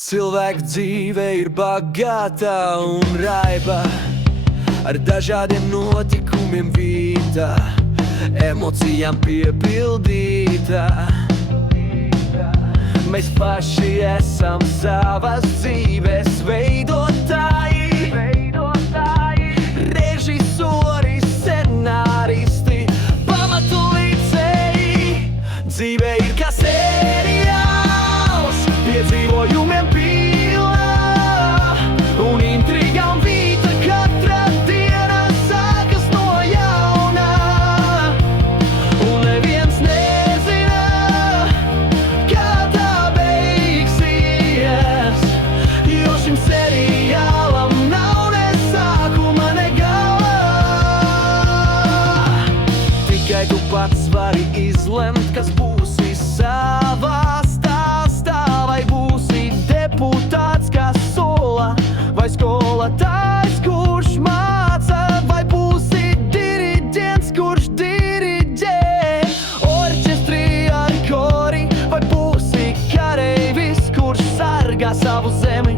Cilvēka dzīve ir bagāta un raiba, ar dažādiem notikumiem vīta, emocijām piepildīta. Mēs paši esam savas dzīves veidotāji, režisori, scenāristi, pamatu līdzēji. Dzīve ir kā seriāls, piedzīvojumiem pilna un intrigām vīta. Katra diena sākas no jauna, un neviens nezina, kā tā beigsies, jo šim seriālam nav ne sākuma, ne gala. Tikai tu pats vari izlemt, kas būsi savā stāstā, vai būsi deputāts, kas sola, vai skolotājs, kurš māca, vai būsi diriģents, kurš diriģē orķestrī ar kori, vai būsi kareivis, kurš sargā savu zemi.